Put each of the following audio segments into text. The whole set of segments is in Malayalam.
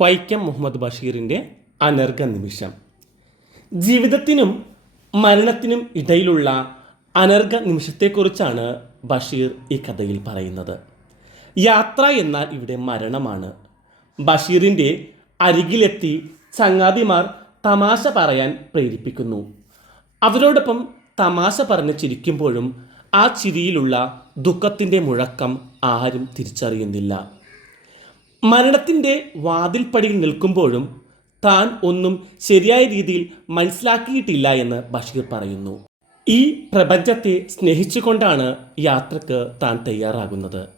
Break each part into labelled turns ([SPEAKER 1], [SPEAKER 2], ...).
[SPEAKER 1] വൈക്കം മുഹമ്മദ് ബഷീറിന്റെ അനർഘ നിമിഷം. ജീവിതത്തിനും മരണത്തിനും ഇടയിലുള്ള അനർഘ നിമിഷത്തെക്കുറിച്ചാണ് ബഷീർ ഈ കഥയിൽ പറയുന്നത്. യാത്ര എന്നാൽ ഇവിടെ മരണമാണ്. ബഷീറിന്റെ അരികിലെത്തി ചങ്ങാതിമാർ തമാശ പറയാൻ പ്രേരിപ്പിക്കുന്നു. അവരോടൊപ്പം തമാശ പറഞ്ഞ് ചിരിക്കുമ്പോഴും ആ ചിരിയിലുള്ള ദുഃഖത്തിന്റെ മുഴക്കം ആരും തിരിച്ചറിയുന്നില്ല. മരണത്തിന്റെ വാതിൽപ്പടിയിൽ നിൽക്കുമ്പോഴും താൻ ഒന്നും ശരിയായ രീതിയിൽ മനസ്സിലാക്കിയിട്ടില്ല എന്ന് ബഷീർ പറയുന്നു. ഈ പ്രപഞ്ചത്തെ സ്നേഹിച്ചുകൊണ്ടാണ് യാത്രയ്ക്ക് താൻ തയ്യാറാകുന്നത്.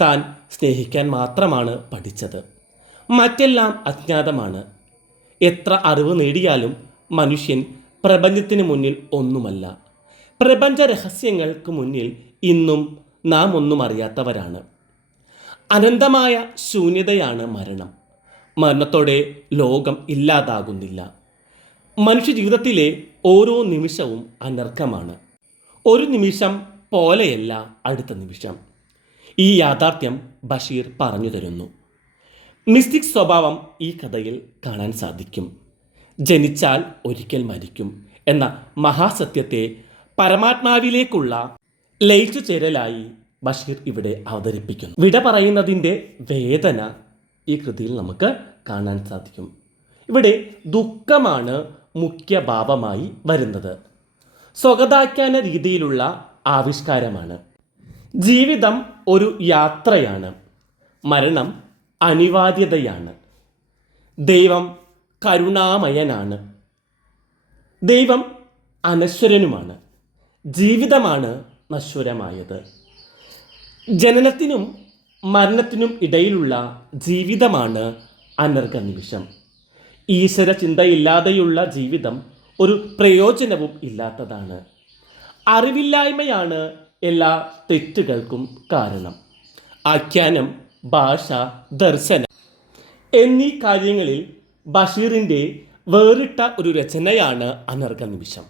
[SPEAKER 1] താൻ സ്നേഹിക്കാൻ മാത്രമാണ് പഠിച്ചത്. മറ്റെല്ലാം അജ്ഞാതമാണ്. എത്ര അറിവ് നേടിയാലും മനുഷ്യൻ പ്രപഞ്ചത്തിന് മുന്നിൽ ഒന്നുമല്ല. പ്രപഞ്ച രഹസ്യങ്ങൾക്ക് മുന്നിൽ ഇന്നും നാം ഒന്നും അറിയാത്തവരാണ്. അനന്തമായ ശൂന്യതയാണ് മരണം. മരണത്തോടെ ലോകം ഇല്ലാതാകുന്നില്ല. മനുഷ്യ ജീവിതത്തിലെ ഓരോ നിമിഷവും അനർഹമാണ് ഒരു നിമിഷം പോലെയല്ല അടുത്ത നിമിഷം. ഈ യാഥാർത്ഥ്യം ബഷീർ പറഞ്ഞു തരുന്നു. മിസ്റ്റിക് സ്വഭാവം ഈ കഥയിൽ കാണാൻ സാധിക്കും. ജനിച്ചാൽ ഒരിക്കൽ മരിക്കും എന്ന മഹാസത്യത്തെ പരമാത്മാവിലേക്കുള്ള ലയിച്ചു ചേരലായി ബഷീർ ഇവിടെ അവതരിപ്പിക്കുന്നു. വിട പറയുന്നതിന്റെ വേദന ഈ കൃതിയിൽ നമുക്ക് കാണാൻ സാധിക്കും. ഇവിടെ ദുഃഖമാണ് മുഖ്യഭാവമായി വരുന്നത്. സ്വഗതാഖ്യാന രീതിയിലുള്ള ആവിഷ്കാരമാണ്. ജീവിതം ഒരു യാത്രയാണ്. മരണം അനിവാര്യതയാണ്. ദൈവം കരുണാമയനാണ്. ദൈവം അനശ്വരനുമാണ്. ജീവിതമാണ് നശ്വരമായത്. ജനനത്തിനും മരണത്തിനും ഇടയിലുള്ള ജീവിതമാണ് അനർഘ നിമിഷം ഈശ്വര ചിന്തയില്ലാതെയുള്ള ജീവിതം ഒരു പ്രയോജനവും ഇല്ലാത്തതാണ്. അറിവില്ലായ്മയാണ് എല്ലാ തെറ്റുകൾക്കും കാരണം. ആഖ്യാനം ഭാഷ ദർശനം എന്നീ കാര്യങ്ങളിൽ ബഷീറിന്റെ വേറിട്ട ഒരു രചനയാണ് അനർഘ നിമിഷം